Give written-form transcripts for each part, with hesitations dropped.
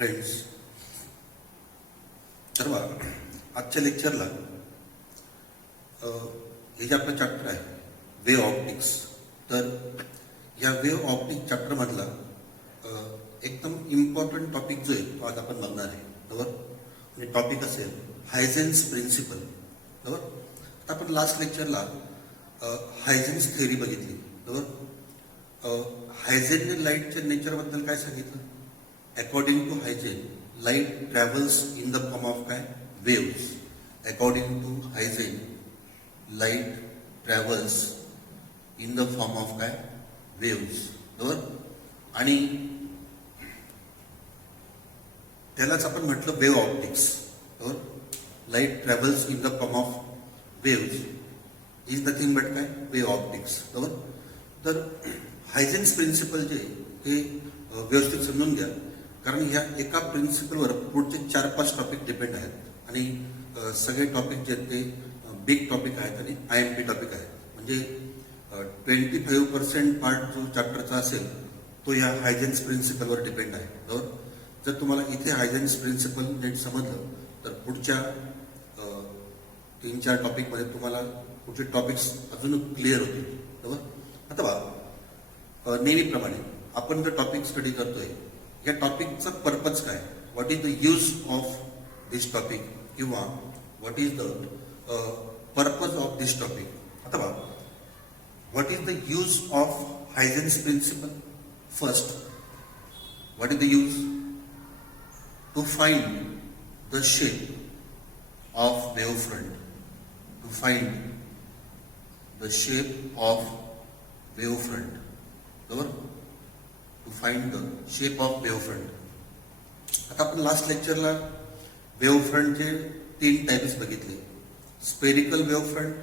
Friends, तर आजच्या लेक्चरला हे जे आपलं चॅप्टर आहे वेव्ह ऑप्टिक्स, तर या वेव्ह ऑप्टिक्स चॅप्टरमधला एकदम इम्पॉर्टंट टॉपिक जो आहे तो आज आपण बघणार आहे. बरोबर. आणि टॉपिक असेल हायजेन्स प्रिन्सिपल. बरोबर. आपण लास्ट लेक्चरला हायजेन्स थिअरी बघितली. बरोबर. हायजेनने लाईटच्या नेचरबद्दल काय सांगितलं. According to Huygens light travels in the form of काय waves. According to Huygens light travels in the form of काय वेव्स. बरोबर. आणि त्यालाच आपण म्हटलं वेव्ह ऑप्टिक्स. बरोबर. Light travels in the form of waves is nothing but काय wave optics. बरोबर. तर हायजेन्स प्रिन्सिपल जे हे व्यवस्थित समजून घ्या, कारण ह्या एका प्रिन्सिपलवर पुढचे 4-5 टॉपिक डिपेंड आहेत. आणि सगळे टॉपिक जे आहेत ते बिग टॉपिक आहेत आणि IMP टॉपिक आहेत. म्हणजे 25% पार्ट जो चॅप्टरचा असेल तो या हायजेन्स प्रिन्सिपलवर डिपेंड आहे. बरोबर. जर तुम्हाला इथे हायजेन्स प्रिन्सिपल नीट समजलं तर पुढच्या 3-4 टॉपिकमध्ये तुम्हाला पुढचे टॉपिक्स अजून क्लिअर होतील. बरोबर. आता नेहमीप्रमाणे आपण जर टॉपिक स्टडी करतोय, या टॉपिकचा पर्पज काय, what is the use of this topic किंवा what is the purpose of this topic. आता what is the use of Huygens principle. First, what is the use to find the shape of wave front. To find the shape of wave front. बरोबर. To find the shape of wave front. आता आपण last लेक्चरला wave फ्रंटचे 3 types बघितले. Spherical wave front,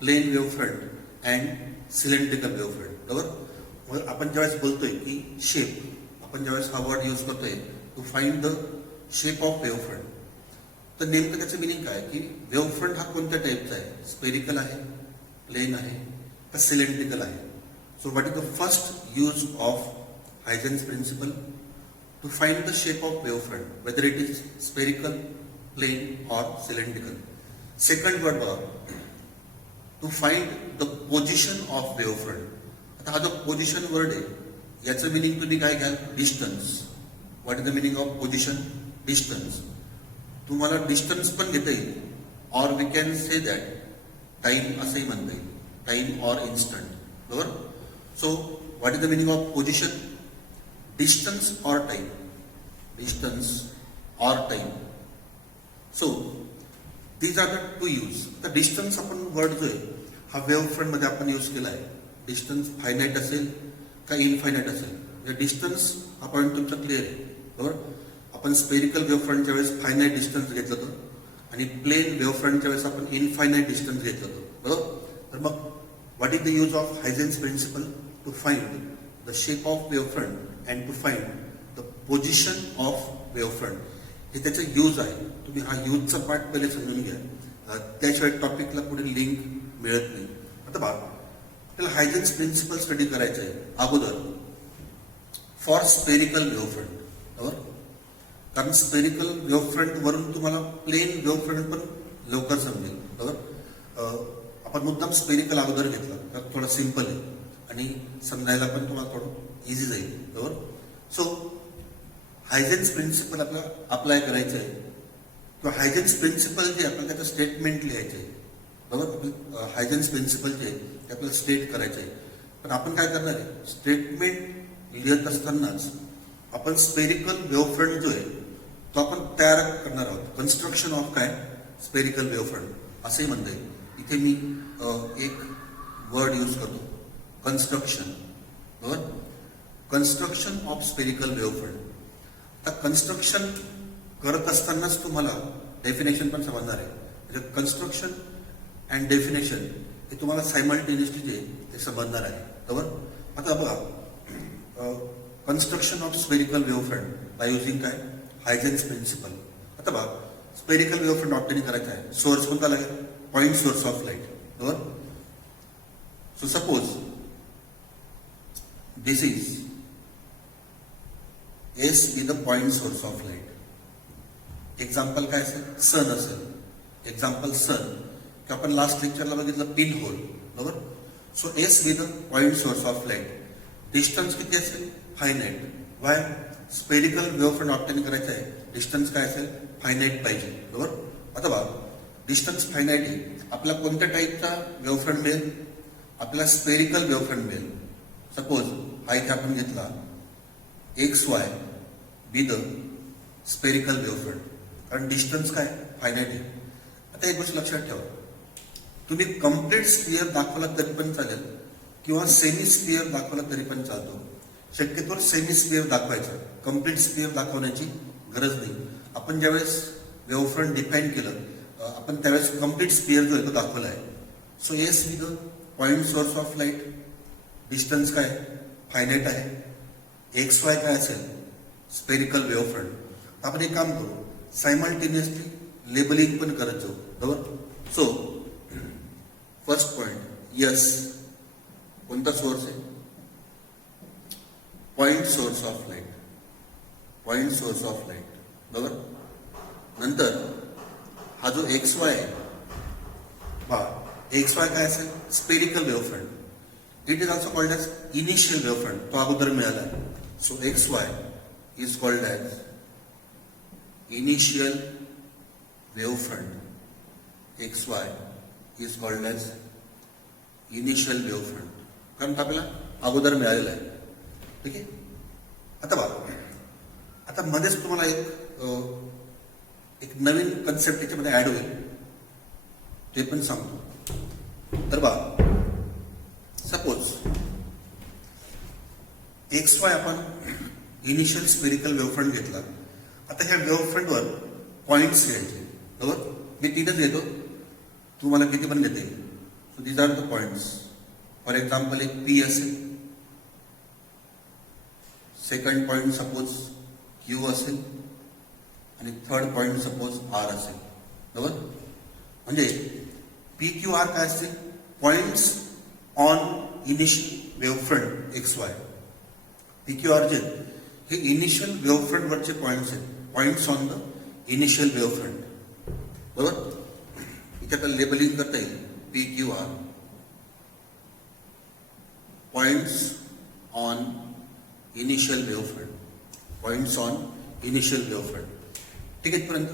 plain wave front and cylindrical wave front. बरोबर. मग आपण ज्यावेळेस बोलतोय की शेप, आपण ज्यावेळेस हा वर्ड यूज करतोय to find the shape of wave front, तर नेमकं त्याचं मिनिंग काय की वेव्ह फ्रंट हा कोणत्या टाईपचा आहे. स्पेरिकल आहे, प्लेन आहे का सिलेंड्रिकल आहे. So what is the first use of Huygens principle? To find the shape of wavefront, whether it is spherical, plane or cylindrical. Second word to find the position of wavefront. आता हा जो position word आहे याचं meaning तुम्ही काय घ्याल. Distance. What is the meaning of position. Distance. तुम्हाला distance पण घेता येईल, or we can say that time असंही म्हणता येईल. Time or instant. बरोबर. So, what is the meaning of position? Distance or time? Distance or time. So, these are the two use. The distance आपण word जो आहे हा wave front मध्ये आपण यूज केला आहे. डिस्टन्स फायनाईट असेल का इनफायनाईट असेल. डिस्टन्स हा पॉईंट तुमचा क्लिअर आहे. बरोबर. आपण स्पेरिकल वेव्ह फ्रंटच्या वेळेस फायनाईट डिस्टन्स घेतलं होतं आणि प्लेन वेव्ह फ्रंटच्या वेळेस आपण इनफायनाईट डिस्टन्स घेतलं होतं. बरोबर. तर मग what is the use of Huygens principle? To find the shape of wavefront and to find the position of wavefront. हे त्याचं यूज आहे. तुम्ही हा यूजचा पार्ट पहिले समजून घ्या, त्याशिवाय टॉपिकला पुढे लिंक मिळत नाही. आता आपल्याला हायजेन्स प्रिन्सिपल स्टडी करायचं आहे अगोदर फॉर स्पेरिकल वेव्हफ्रंट. बरोबर. कारण स्पेरिकल वेव्हफ्रंट वरून तुम्हाला प्लेन वेव्हफ्रंट पण लवकर समजेल. बरोबर. आपण मुद्दाम स्पेरिकल अगोदर घेतला तर थोडं सिंपल आहे आणि समजायला पण तुम्हाला थोडं इझी जाईल. बरोबर. सो हायजेन्स प्रिन्सिपल आपल्याला अप्लाय करायचं आहे किंवा हायजेन्स प्रिन्सिपल जे आपल्याला त्याचं स्टेटमेंट लिहायचं आहे. बरोबर. आपलं हायजेन्स प्रिन्सिपल जे आहे ते आपल्याला स्टेट करायचं आहे. पण आपण काय करणार आहे, स्टेटमेंट लिहित असतानाच आपण स्पेरिकल वेव्हफ्रंट जो आहे तो आपण तयार करणार आहोत. कन्स्ट्रक्शन ऑफ काय स्पेरिकल वेव्हफ्रंट असंही म्हणता येईल. इथे मी एक वर्ड यूज करतो, कन्स्ट्रक्शन. बरोबर. Construction of spherical wavefront. आता कन्स्ट्रक्शन करत असतानाच तुम्हाला डेफिनेशन पण समजणार आहे. म्हणजे कन्स्ट्रक्शन अँड डेफिनेशन हे तुम्हाला सायमल्टेनियसली जे ते समजणार आहे. बरोबर. आता बघा, construction of spherical wavefront by using काय हायजेन्स प्रिन्सिपल. आता बघा, स्पेरिकल वेव्हफ्रंट ऑब्टेन करायचं आहे. सोर्स कोणता लागेल, पॉइंट सोर्स ऑफ लाइट. बरोबर. So suppose this is S be the point source of light. Example काय असेल? सन असेल. एक्झाम्पल सन, की आपण लास्ट लेक्चरला बघितलं पिन होल, बरोबर. So S be the point source of light. Distance किती असेल? Finite. Y? Spherical wave front obtain करायचं आहे, डिस्टन्स काय असेल? फायनाईट पाहिजे, बरोबर. आता बघा, डिस्टन्स फायनाईट आहे, आपला कोणत्या टाईपचा वेव्ह फ्रंट मिळेल? आपल्याला स्पेरिकल वेव्ह फ्रंट मिळेल. सपोज हा इथे आपण घेतला x Y be the spherical wave front, कारण डिस्टन्स काय? फायनाईट आहे. आता एक गोष्ट लक्षात ठेवा, तुम्ही कम्प्लीट स्पिअर दाखवला तरी पण चालेल किंवा सेमी स्पिअर दाखवला तरी पण चालतो. शक्यतो सेमी स्पिअर दाखवायचा, कम्प्लीट स्पिअर दाखवण्याची गरज नाही. आपण ज्यावेळेस वेव्ह फ्रंट डिफाईन केलं, आपण त्यावेळेस कम्प्लीट स्पिअर जो आहे तो दाखवला आहे. So S be the point source of light. Distance काय? फायनाईट आहे. एक्स वाय काय असेल? Spherical wave front. आपण एक काम करू, सायमल्टेनियसली लेबलिंग पण करत जाऊ, बरोबर. सो फर्स्ट पॉइंट यस, कोणता सोर्स आहे? Point source of light. Point source of light, बरोबर. नंतर हा जो एक्स वाय आहे, एक्स वाय काय असेल? Spherical wave front. It is also called as initial wave front, तो अगोदर मिळाला आहे. So X Y is called as initial wave front. X Y is called as initial wave front, कारण आपल्याला अगोदर मिळालेलं आहे. ठीक आहे. आता बघा, आता मध्येच तुम्हाला एक नवीन कन्सेप्ट याच्यामध्ये ऍड होईल, ते पण सांगतो. तर बघा, सपोज एक्स वाय आपण इनिशियल स्पेरिकल वेव्ह फ्रंट घेतला. आता ह्या वेव्ह फ्रंटवर पॉइंट्स घ्यायचे, बरोबर. मी 3च घेतो, तुम्हाला किती पण देते. So these are the points. For example एक पी असेल, सेकंड पॉइंट सपोज क्यू असेल, आणि थर्ड पॉइंट सपोज आर असेल, बरोबर. म्हणजे पी क्यू आर काय असतील? Points on initial wave front X Y. P Q R जे हे इनिशियल वेव्ह फ्रंट वरचे पॉइंट्स आहेत, points on the initial wave front, बरोबर. इथे आता लेबलिंग करता येईल. P Q R points on initial wave front, points on initial wave front. ठीक आहे इथपर्यंत.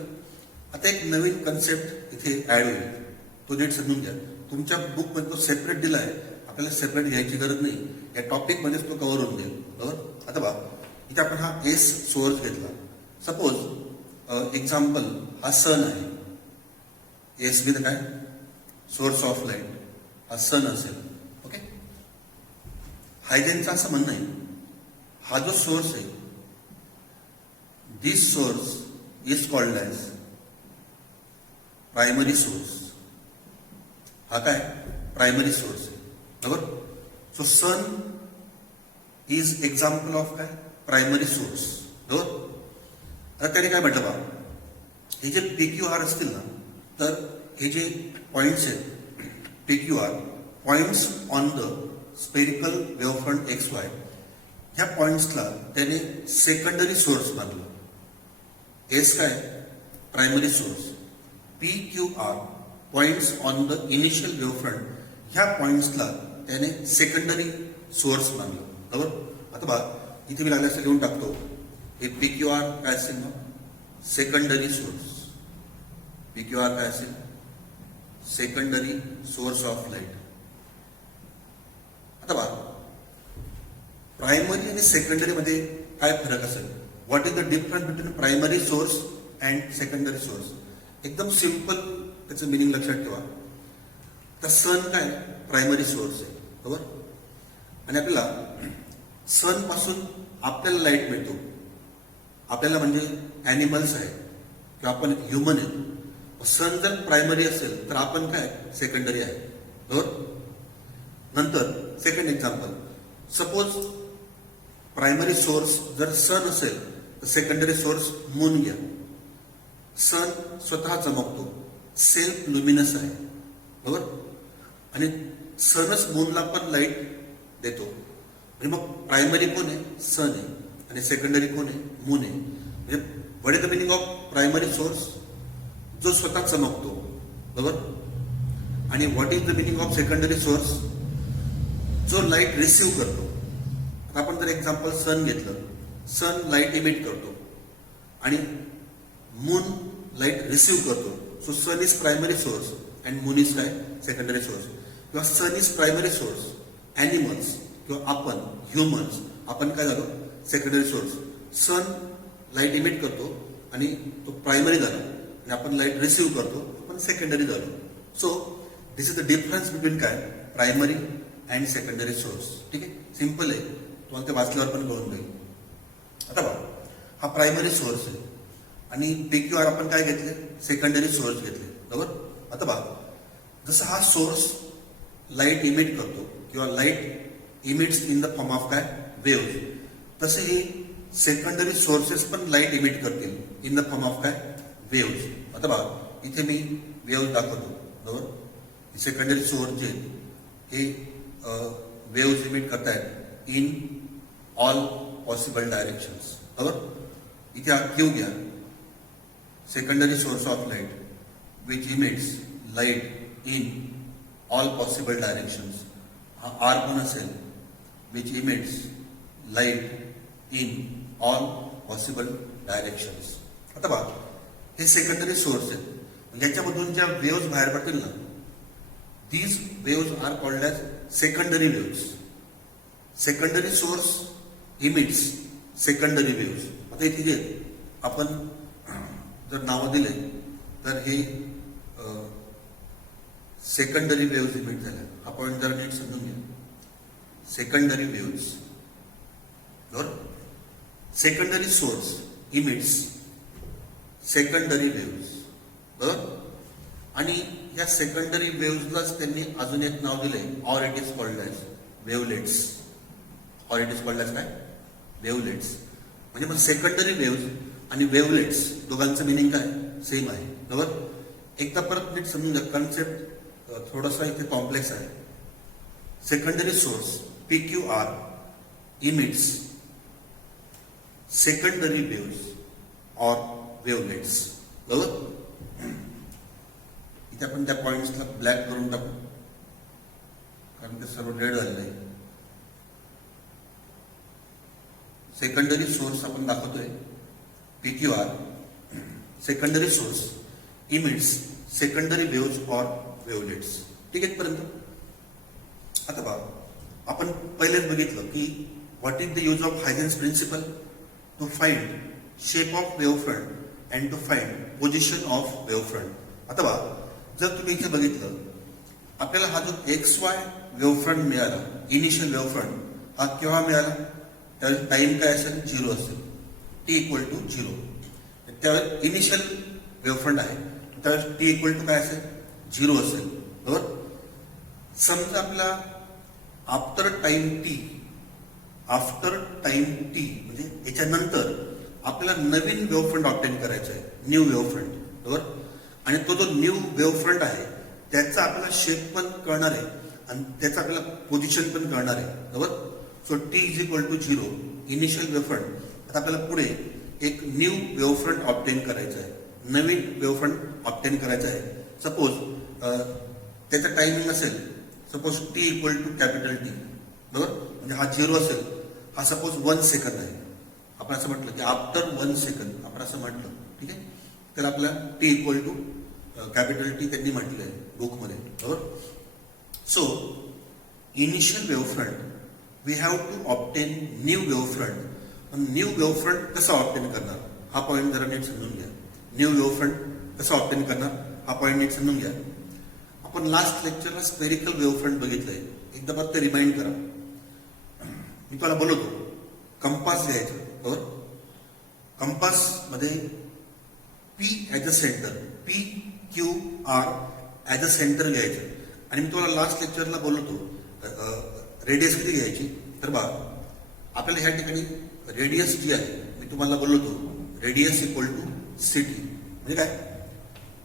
आता एक नवीन कन्सेप्ट इथे ऍड होईल, तो नीट समजून घ्या. तुमच्या बुकमध्ये तो सेपरेट दिला आहे, आपल्याला सेपरेट घ्यायची गरज नाही, या टॉपिकमध्येच तो कव्हर होऊन जाईल, बरोबर. आता बघा, इथे आपण हा एस सोर्स घेतला. सपोज एक्झाम्पल हा सन आहे. एस विथ काय? Source of light. हा सन असेल, ओके. हायजेनचं असं म्हणणं आहे, हा जो सोर्स आहे, this source is called as primary source. हा काय? प्रायमरी सोर्स आहे, बरोबर. So sun is example of काय? प्रायमरी सोर्स, बरोबर. आता त्याने काय म्हटलं बा, हे जे पी क्यू आर असतील ना, तर हे जे पॉइंट्स आहेत P Q R, points on the spherical wave front X Y, ह्या पॉइंट्सला त्याने सेकंडरी सोर्स मानलं. एस काय? Primary source. P Q R points on the initial wave front, ह्या पॉइंट्सला त्याने सेकंडरी सोर्स मानलं, बरोबर. आता बघा, इथे मी लागलं असं लिहून टाकतो, हे पी क्यू आर काय असेल मग? Secondary source. P Q R काय असेल? Secondary source of light. आता बघा, प्रायमरी आणि सेकंडरी मध्ये काय फरक असेल? What is the difference between primary source and secondary source? एकदम सिंपल त्याचं मिनिंग लक्षात ठेवा. तर सन काय? प्रायमरी सोर्स आहे, बरोबर. आणि आपल्याला सन पासून आपल्याला लाईट मिळतो. आपल्याला म्हणजे ॲनिमल्स आहे किंवा आपण ह्युमन आहे. सन जर प्रायमरी असेल तर आपण काय? सेकंडरी आहे, बरोबर. नंतर second example, suppose primary source जर सन असेल तर सेकंडरी सोर्स मून घ्या. सन स्वतः चमकतो, सेल्फ लुमिनस आहे, बरोबर. आणि सनच मूनला पण लाईट देतो. आणि मग प्रायमरी कोण आहे? सन आहे. आणि सेकंडरी कोण आहे, मून आहे. म्हणजे what is the meaning of primary source, जो स्वतः चमकतो, बरोबर. आणि what is the meaning of secondary source, जो लाईट रिसिव्ह करतो. आपण जर एक्झाम्पल सन घेतलं, सन लाईट इमिट करतो आणि मून लाईट रिसिव्ह करतो. So sun is primary source and moon is काय, सेकंडरी सोर्स. किंवा sun is primary source, animals किंवा आपण ह्युमन्स, आपण काय झालो, secondary source. Sun light emit करतो आणि तो प्रायमरी झाला आणि आपण लाईट रिसिव्ह करतो, आपण सेकंडरी झालो. So this is the difference between काय, प्रायमरी अँड सेकंडरी सोर्स. ठीक आहे, सिम्पल आहे, तुम्हाला ते वाचल्यावर पण कळून जाईल. आता बघा, हा प्रायमरी सोर्स आहे आणि PQR आपण काय घेतले, सेकंडरी सोर्स घेतले, बरोबर. आता बघा, जसं हा सोर्स लाईट इमिट करतो किंवा light emits in the form of काय, वेव्ह, तसे हे सेकंडरी सोर्सेस पण लाईट इमिट करतील इन द फॉर्म ऑफ काय, वेव्ह. आता बघा, इथे मी वेव्ह दाखवतो, बरोबर. सेकंडरी सोर्स जे हे वेव्ह इमिट करतायत इन ऑल पॉसिबल डायरेक्शन्स, बरोबर. इथे हा क्यू घ्या, secondary source of light which emits light in all possible directions. हा आर पण असेल, which emits light in all possible directions. आता बघा, हे सेकंडरी सोर्स आहेत, याच्यामधून ज्या वेव्स बाहेर पडतील ना, these waves are called as secondary waves. Secondary source emits secondary waves. आता इथे जे आपण जर नावं दिले तर हे सेकंडरी वेव्स इमिट झाल्या. आपण जर नीट समजून घ्या, सेकंडरी वेव्स, बरोबर. Secondary source emits secondary waves, बरोबर. आणि या सेकंडरी वेव्सलाच त्यांनी अजून एक नाव दिले, or it is called as wavelets. Or it is called as काय, वेवलेट्स. म्हणजे मग सेकंडरी वेव्स आणि वेवलेट्स दोघांचं मिनिंग काय, सेम आहे, बरोबर. एकदा परत नीट समजून घ्या, कन्सेप्ट थोडासा इथे कॉम्प्लेक्स आहे. Secondary source PQR emits secondary waves or wavelets, बरोबर. इथे आपण त्या पॉइंट्सला ब्लॅक करून टाकू, कारण ते सर्व डेड झालेलं आहे. सेकंडरी सोर्स आपण दाखवतोय PQR, secondary source emits secondary waves or wavelets. ठीक आहे पर्यंत. आता बघा, आपण पहिलेच बघितलं की what is the use of Huygens principle, to find shape of wave front and to find position of wave front. आता बघा, जर तुम्ही इथे बघितलं, आपल्याला हा जो XY वेव्ह फ्रंट मिळाला, इनिशियल वेव्ह फ्रंट, हा केव्हा मिळाला, त्यावेळेस टाइम काय असेल, 0 असेल, t=0. त्यावेळेस इनिशियल वेव्ह फ्रंट आहे, त्यावेळेस t काय असेल, 0 असेल, बरोबर. समजा आपला आफ्टर टाइम टी म्हणजे याच्यानंतर आपल्याला नवीन वेव्ह फ्रंट ऑब्टेन करायचा आहे, न्यू वेव्ह फ्रंट, बरोबर. आणि तो जो न्यू वेव्ह फ्रंट आहे त्याचा आपल्याला शेप पण कळणार आहे आणि त्याचा आपल्याला पोझिशन पण कळणार आहे, बरोबर. So t=0 initial wave front. आता आपल्याला पुढे एक न्यू वेव्ह फ्रंट ऑब्टेन करायचं आहे, नवीन वेव्ह फ्रंट ऑब्टेन करायचं आहे. सपोज त्याचा टायमिंग असेल, सपोज t=T, बरोबर. म्हणजे हा 0 असेल, हा सपोज 1 सेकंद आहे. आपण असं म्हटलं की आफ्टर 1 सेकंद आपण असं म्हटलं, ठीक आहे. तर आपला t=T त्यांनी म्हटलंय बुकमध्ये, बरोबर. So initial wave front we have to obtain new wave front. New wave front कसं ऑब्टेन करणार, हा पॉईंट जरा नीट समजून घ्या. न्यू वेव्ह फ्रंट कसं ऑब्टेन करणार, हा पॉईंट नीट समजून घ्या. आपण लास्ट लेक्चरला स्पेरिकल वेव्ह फ्रंट बघितलंय, एकदा फक्त रिमाइंड करा. मी तुम्हाला बोलवतो, कंपास घ्यायचं, बरोबर. कंपास मध्ये P as a centre, PQR as a centre घ्यायचं. आणि मी तुम्हाला लास्ट लेक्चरला बोलवतो रेडियस किती घ्यायची. तर बघा, आपल्याला ह्या ठिकाणी रेडियस जी आहे, मी तुम्हाला बोलवतो रेडियस =CT. म्हणजे काय,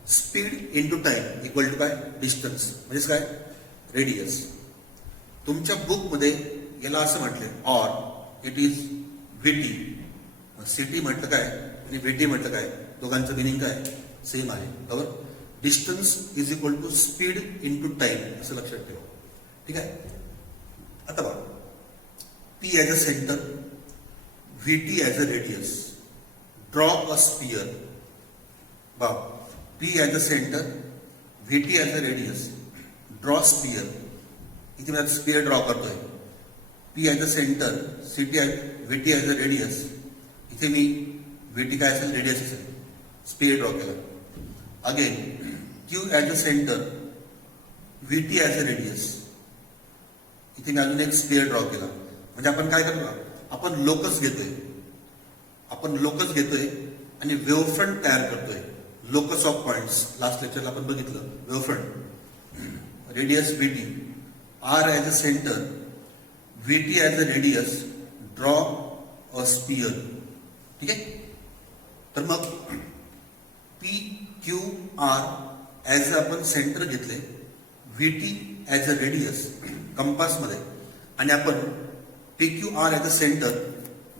speed into time equal to काय, डिस्टन्स. म्हणजेच काय, रेडियस. तुमच्या बुकमध्ये याला असं म्हटलंय, or it is VT CT म्हटलं काय आणि व्हीटी म्हटलं काय, दोघांचं मिनिंग काय, सेम आहे. बरोबर. Distance is equal to speed into time असं लक्षात ठेवा. ठीक आहे. आता बघा, P as a centre, VT as a radius, draw a sphere. बा, P as a centre, VT as a radius, draw sphere. इथे मी स्पियर ड्रॉ करतोय. P as a centre, VT as a radius. इथे मी VT काय असेल, radius असेल, sphere draw केला. Again Q as a centre, VT as a radius. इथे मी अजून एक स्पियर ड्रॉ केला. म्हणजे आपण काय करतो, आपण लोकस घेतोय आणि वेव्हफ्रंट तयार करतोय. लोकस ऑफ पॉइंट्स लास्ट लेक्चरला आपण बघितलं. Wavefront, radius VT, R as a centre, VT as a radius, draw a sphere. ठीक आहे. तर मग पी क्यू आर ॲज आपण सेंटर घेतले, व्हीटी ॲज अ रेडियस कंपासमध्ये, आणि आपण P Q R as a centre,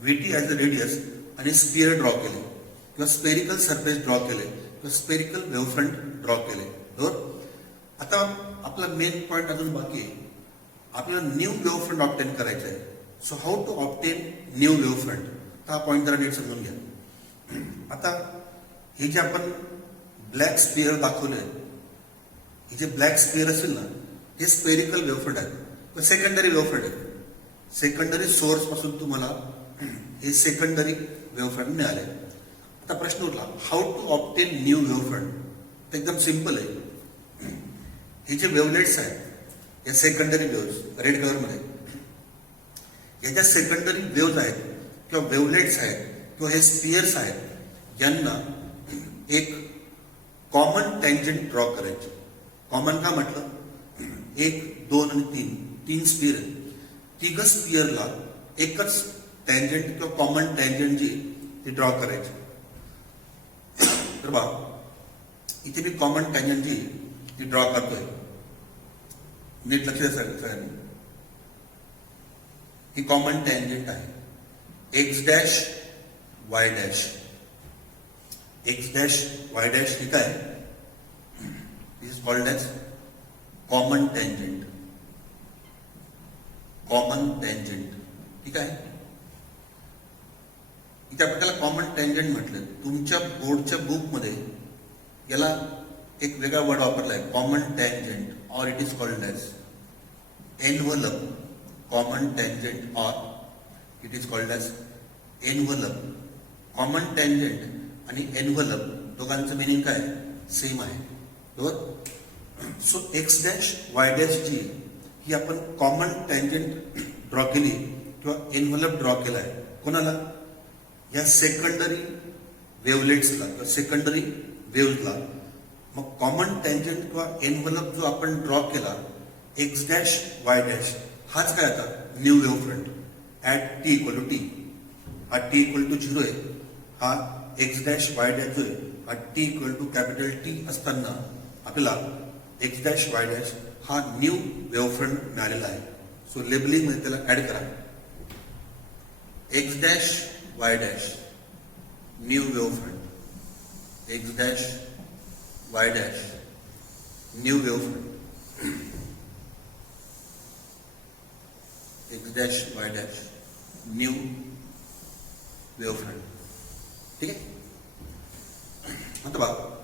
VT as a radius आणि स्पियर ड्रॉ केले किंवा स्पेरिकल सरफेस ड्रॉ केले किंवा स्पेरिकल वेव्हफ्रंट ड्रॉ केले. बरोबर. आता आपला मेन पॉईंट अजून बाकी आहे. आपल्याला न्यू वेव्हफ्रंट ऑब्टेन करायचं आहे. So how to obtain new wavefront, हा पॉईंट जरा नीट समजून घ्या. आता हे जे आपण ब्लॅक स्पियर दाखवलंय, हे जे ब्लॅक स्पियर असेल ना, हे स्पेरिकल वेव्हफ्रंट आहे, सेकंडरी वेव्हफ्रंट आहे. सेकंडरी सोर्स पासून तुम्हाला हे सेकंडरी वेव्हफ्रंट मिळाले. आता प्रश्न उरला, हाऊ टू ऑब्टेन न्यू वेव्हफ्रंट. तर एकदम सिंपल आहे. हे जे वेव्हलेट्स आहेत, या सेकंडरी वेव्ह रेड कलरमध्ये, या ज्या सेकंडरी वेव्ज आहेत किंवा वेव्हलेट्स आहेत किंवा हे स्पियर्स आहेत, यांना एक कॉमन टँजंट ड्रॉ करायचे. कॉमन का म्हटलं, 1, 2 आणि 3 स्पियर आहेत. तिघ स्पियरला एकच टँजंट किंवा कॉमन टँजंट जी ती ड्रॉ करायची. तर बा, इथे मी कॉमन टँजंट जी ती ड्रॉ करतोय. नीट लक्ष द्या सगळ्यांनी. ही कॉमन टँजंट आहे, X dash Y dash. X dash Y dash ही काय, this is called as common tangent. Common tangent. ठीक आहे. इथे आपण त्याला कॉमन टँजंट म्हटलं. तुमच्या बोर्डच्या बुकमध्ये याला एक वेगळा वर्ड वापरलाय, common tangent, or it is called as envelope. Common tangent or it is called as envelope. Common tangent आणि एनव्हलप दोघांचं मिनिंग काय, सेम आहे. बरोबर. So X dash Y dash जी ही आपण कॉमन टँजंट ड्रॉ केली किंवा एनव्हलप ड्रॉ केलाय. कोणाला, या सेकंडरी वेव्हलेट्सला किंवा सेकंडरी वेव्हला. मग कॉमन टँजंट किंवा एनव्हलप जो आपण ड्रॉ केला, एक्स डॅश वाय डॅश, हाच काय आता new wavefront at T equal to T. हा टी इक्वल टू 0 आहे. हा एक्स डॅश वाय डॅश जो आहे, हा T equal to capital T असताना आपल्याला एक्स डॅश वाय डॅश हा न्यू वेव्हफ्रंट मिळालेला आहे. सो लेबलिंग मध्ये त्याला ऍड करा, X dash Y dash new wavefront, X dash Y dash new wavefront, X dash Y dash new wavefront. ठीक आहे. आता बघा,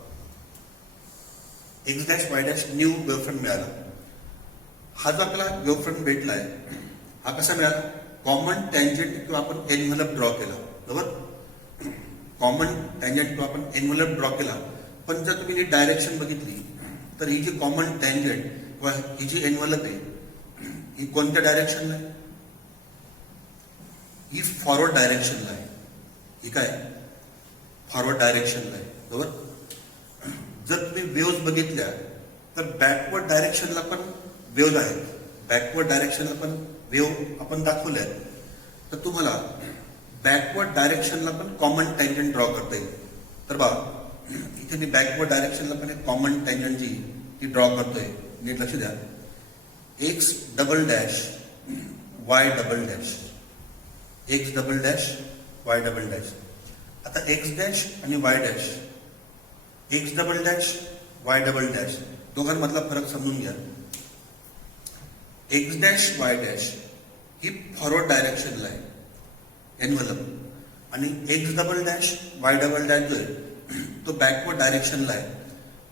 X dash Y dash new wavefront मिळाला. हा जो आपल्याला वेव्हफ्रंट भेटलाय, हा कसा मिळाला, कॉमन टँजंट किंवा आपण एनव्हलप ड्रॉ केला. बरोबर. कॉमन टँजंट किंवा आपण एनव्हलप ड्रॉ केला. पण जर तुम्ही डायरेक्शन बघितली तर ही जी कॉमन टँजंट किंवा ही जी एनव्हलप आहे, ही कोणत्या डायरेक्शनला आहे, ही फॉरवर्ड डायरेक्शनला आहे. ही काय, फॉरवर्ड डायरेक्शनला आहे. बरोबर. जर तुम्ही वेव्ज बघितल्या तर बॅकवर्ड डायरेक्शनला पण वेव्ज आहेत, बॅकवर्ड डायरेक्शनला पण वेव्ह आपण दाखवल्या आहेत. तर तुम्हाला बॅकवर्ड डायरेक्शनला पण कॉमन टँजंट ड्रॉ करता येईल. तर बघा, इथे मी बॅकवर्ड डायरेक्शनला पण एक कॉमन टँजंट जी ती ड्रॉ करतोय. नीट लक्ष द्या, x double dash Y double dash, x double dash Y double dash. आता एक्स डॅश आणि Y dash, x double dash Y double dash दोघांमधला फरक समजून घ्या. एक्स डॅश वाय डॅश ही फॉरवर्ड डायरेक्शनला आहे एनव्हलप, आणि x double dash Y double dash जो आहे तो बॅकवर्ड डायरेक्शनला आहे.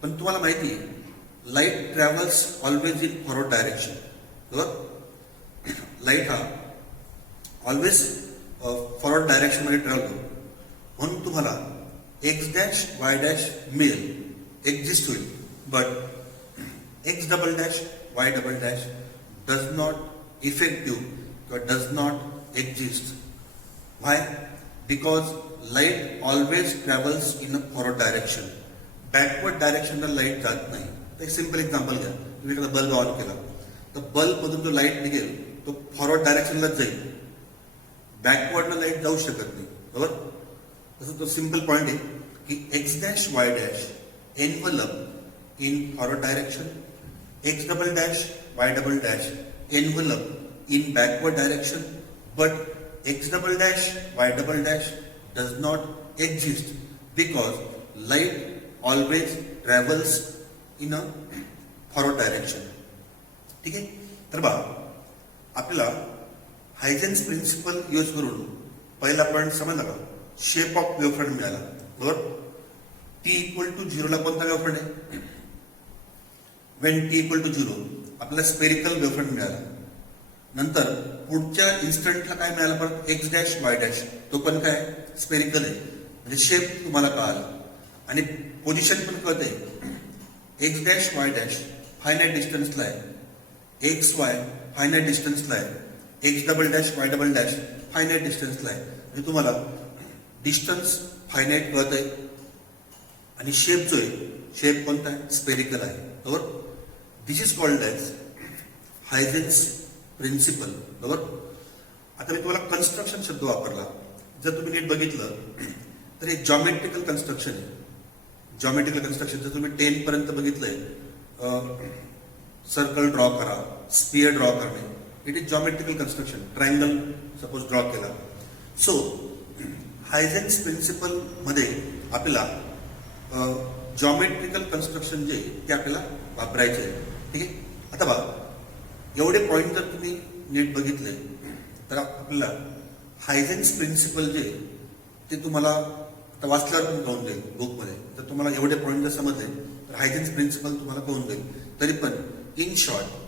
पण तुम्हाला माहिती आहे light travels always in forward direction, बरोबर. लाईट हा ऑलवेज फॉरवर्ड डायरेक्शन मध्ये ट्रॅव्हल करतो. म्हणून तुम्हाला एक्स डॅश वाय डॅश मिळेल, एक्झिस्ट होईल. But X double dash Y double dash does not effective किंवा does not exist. Why? Because light always travels in a forward direction. Backward डायरेक्शनला light जात नाही. एक सिम्पल एक्झाम्पल घ्या. तुम्ही एखादा बल्ब ऑन केला तर बल्ब मधून जो लाईट निघेल तो फॉरवर्ड डायरेक्शनलाच जाईल, बॅकवर्डला लाईट जाऊ शकत नाही, बरोबर. तसं तो सिम्पल पॉइंट आहे की X dash Y dash envelope in forward direction, x double dash Y double dash envelope in backward direction, but X double dash Y double dash does not exist because light always travels in a forward direction. ठीक आहे. तर बघा आपल्याला हायजेन्स principal use करून पहिला point समजला का? Shape of वेव्हफ्रंट मिळाला, बरोबर. टी इक्वल टू झिरोला कोणता वेव्हफ्रंट आहे? When T equal to zero आपल्याला स्पेरिकल वेव्हफ्रंट मिळाला. नंतर पुढच्या इन्स्टंटला काय मिळालं? परत एक्स डॅश वाय डॅश, तो पण काय स्पेरिकल आहे. म्हणजे शेप तुम्हाला कळाला आणि पोझिशन पण कळते. X dash Y dash finite डिस्टन्सला आहे, एक्स वाय फायनाइट डिस्टन्सला आहे, X double dash Y double dash finite डिस्टन्सला आहे. म्हणजे तुम्हाला डिस्टन्स फायनाइट कळत आहे आणि शेप जो आहे शेप कोणता आहे? स्पेरिकल आहे, बरोबर. दिस इज कॉल्ड एज हायजेन्स प्रिन्सिपल, बरोबर. आता मी तुम्हाला कन्स्ट्रक्शन शब्द वापरला. जर तुम्ही नीट बघितलं तर हे जॉमेट्रिकल कन्स्ट्रक्शन आहे. जॉमेट्रिकल कन्स्ट्रक्शन जर तुम्ही 10 पर्यंत बघितलंय, सर्कल ड्रॉ करा, स्पियर ड्रॉ करणे, it is geometrical construction. Triangle suppose draw केला. सो हायजेन्स प्रिन्सिपल मध्ये आपल्याला जॉमेट्रिकल कन्स्ट्रक्शन जे ते आपल्याला वापरायचे आहे. ठीक आहे. आता बघा एवढे पॉइंट जर तुम्ही नीट बघितले तर आपल्याला हायजेन्स प्रिन्सिपल जे ते तुम्हाला आता वाचल्यावर पण कळून जाईल बुकमध्ये. तर तुम्हाला एवढे पॉइंट जर समजले तर हायजेन्स प्रिन्सिपल तुम्हाला कळून जाईल. तरी पण इन शॉर्ट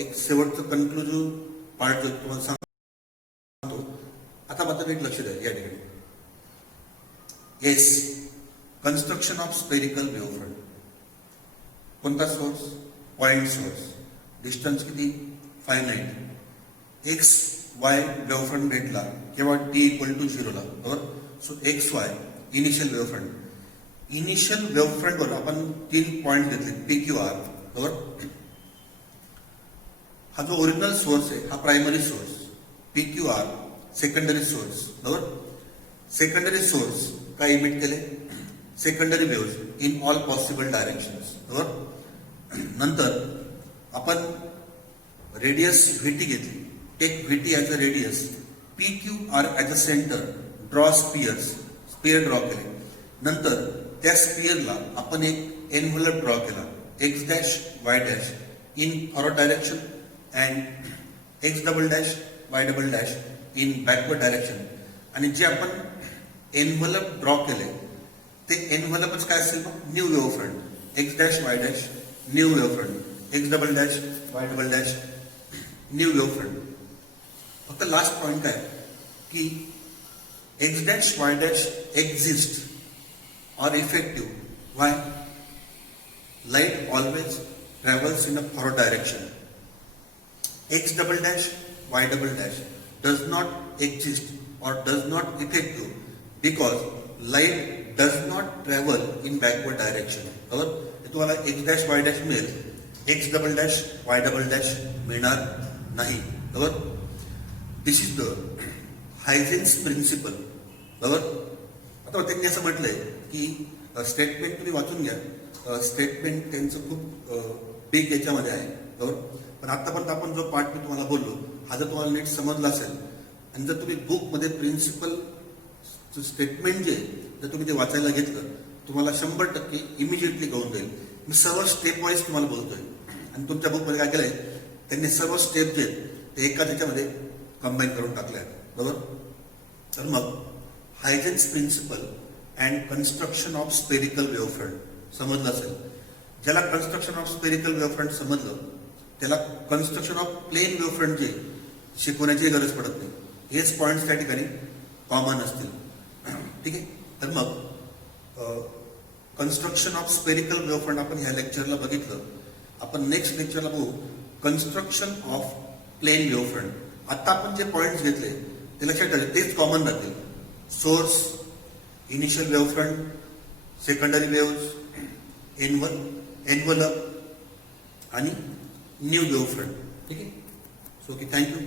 एक शेवटचं कन्क्लुजिव्ह पार्ट जो तुम्हाला सांगतो. आता मात्र नीट लक्ष द्या या ठिकाणी. Yes, construction of spherical wavefront. कोणता सोर्स? Point source. डिस्टन्स किती? फायनाइट. एक्स वाय वेव्हफ्रंट भेटला केव्हा? टी इक्वल टू झिरोला, बरोबर. So X Y initial wavefront. Initial wavefront वर आपण 3 पॉइंट घेतले, पी क्यू आर, बरोबर. हा जो ओरिजिनल सोर्स आहे हा primary source, P Q R secondary source, बरोबर. सेकंडरी सोर्स काय इमिट केले? Secondary wave in all possible directions, बरोबर. नंतर आपण रेडियस व्हीटी घेतली. Take VT as a radius, P Q R as a centre, draw sphere draw केले. नंतर त्या स्पियरला आपण एक एनव्हलप ड्रॉ केला, X dash Y dash in forward direction and X double dash Y double dash in backward direction. आणि जे आपण एनव्हलप ड्रॉ केले ते एनव्हलपच काय असेल? New wavefront. X dash Y dash new wavefront, X double dash Y double dash new wavefront. फक्त last point काय की X dash Y dash exist or effective. Why? Light always travels in a forward direction. X double dash Y double dash does not exist or does not effective because light does not travel in backward direction. बरोबर. तुम्हाला X dash Y dash मिळेल, X double dash Y double dash मिळणार नाही, बरोबर. दिस is the हायजेन्स principal, बरोबर. आता त्यांनी असं म्हटलंय की स्टेटमेंट तुम्ही वाचून घ्या. स्टेटमेंट त्यांचं खूप बिग याच्यामध्ये आहे, बरोबर. पण आतापर्यंत आपण जो पार्ट मी तुम्हाला बोललो हा जर तुम्हाला नीट समजला असेल आणि जर तुम्ही बुकमध्ये प्रिन्सिपल स्टेटमेंट जे जर तुम्ही ते वाचायला घेतलं तुम्हाला 100% इमिजिएटली कळून जाईल. मी सर्व स्टेप वाईज तुम्हाला बोलतोय आणि तुमच्या बुकमध्ये काय केलंय त्यांनी सर्व स्टेप जे ते एका त्याच्यामध्ये कंबाईन करून टाकले आहेत. बरोबर. तर मग Huygens principle and construction of spherical wavefront समजलं असेल. ज्याला कन्स्ट्रक्शन ऑफ स्पेरिकल वेव्हफ्रंट समजलं त्याला कन्स्ट्रक्शन ऑफ प्लेन वेव्हफ्रंट जे शिकवण्याची गरज पडत नाही. हेच पॉइंट्स त्या ठिकाणी कॉमन असतील. ठीक आहे. तर मग कन्स्ट्रक्शन ऑफ स्पेरिकल वेव्हफ्रंट आपण ह्या लेक्चरला बघितलं. आपण नेक्स्ट लेक्चरला बघू कन्स्ट्रक्शन ऑफ प्लेन वेव्हफ्रंट. आता आपण जे पॉइंट्स घेतले ते लक्षात ठेवा तेच कॉमन राहतील. Source, initial wavefront, secondary waves, envelope आणि न्यू वेव्हफ्रंट. ठीक आहे. So okay, thank you.